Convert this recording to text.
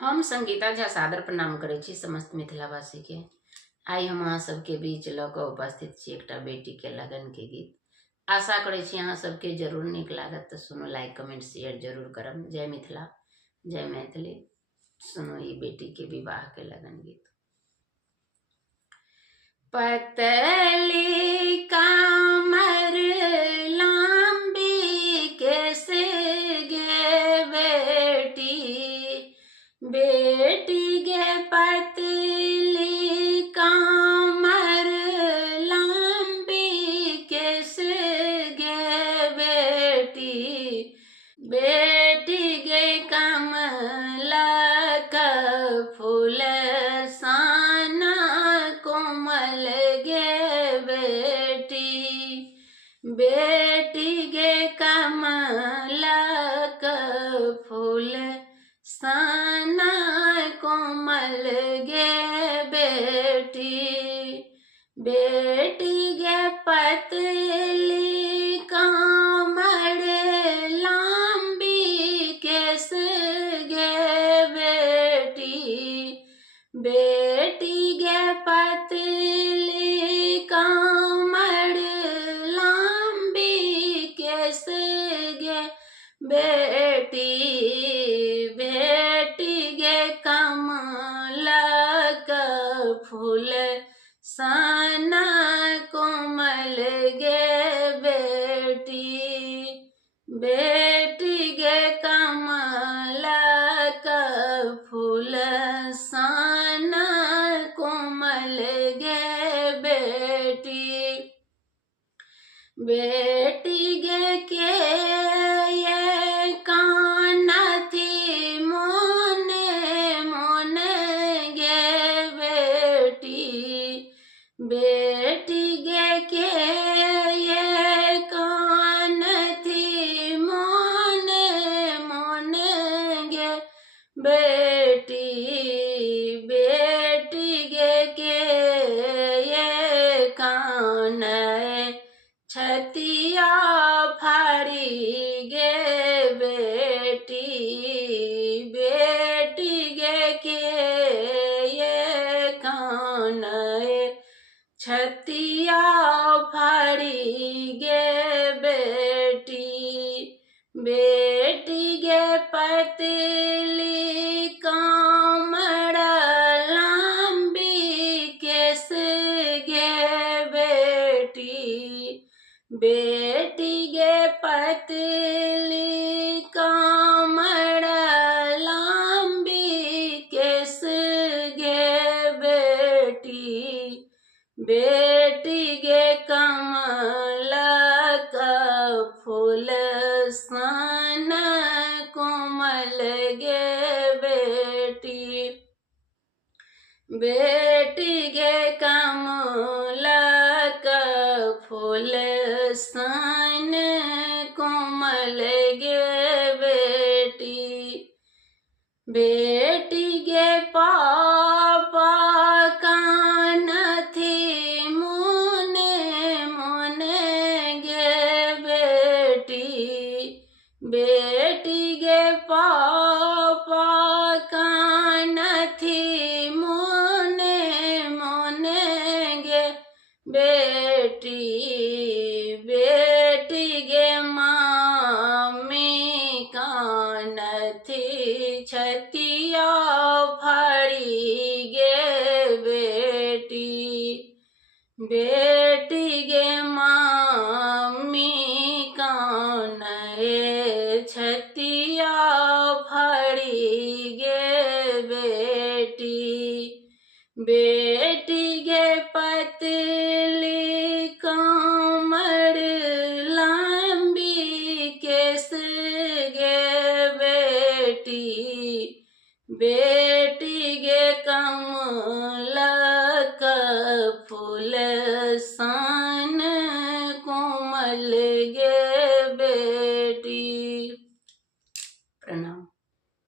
हम संगीता झा सादर प्रणाम करै छी समस्त मिथिलावासी के। आई हम अहाँ सबके बीच लऽ कऽ उपस्थित छी एकटा बेटी के लगन के गीत। आशा करै छी अहाँ सबके जरूर नीक लागत, तऽ सुनू, लाइक कमेंट शेयर जरूर करब। जय मिथिला, जय मैथिली। सुनू ई बेटी के विवाह के लगन गीत। पतली कामर लांबी कैसे गे बेटी, बेटी गे पतली कामर लांबी कैसे गे बेटी, बेटी गे कमला का फूल साना कोमल गे बेटी, बेटी गे कमला का फूल साना कोमल गे बेटी, बेटी गे पतली कामर लांबी केस गे बेटी, बेटी गे पतली कामर लांबी केस गे बेटी, बेटी गे कमला का फूल साना कोमल गे बेटी, बेटी गे कमला का फूल साना कोमल गे बेटी, बेटी गे के ये कानथी मोने मोने गे बेटी, बेटी गे के ये कानथी मोने मोने गे बेटी, बेटी गे के ये कान छतिया फाड़ी गे बेटी, बेटी गे के ये कान छतिया फाड़ी गे बेटी, बेटी गे पतली कामर लांबी केस गे बेटी, बेटी गे पतली कामर लांबी केस गे बेटी, बेटी गे कमला का फूल सन कोमल गे बेटी, बेटी गे कमला का फूल सन कोमल गे बेटी, बेटी गे पापा कानथी मोने मोने गे बेटी, बेटी गे पापा कानथी मोने मोने गे बेटी, बेटी गे मामी कानथी छतिया फाड़ी गे बेटी, बेटी गे मामी कान छतिया फाड़ी गे बेटी, बेटी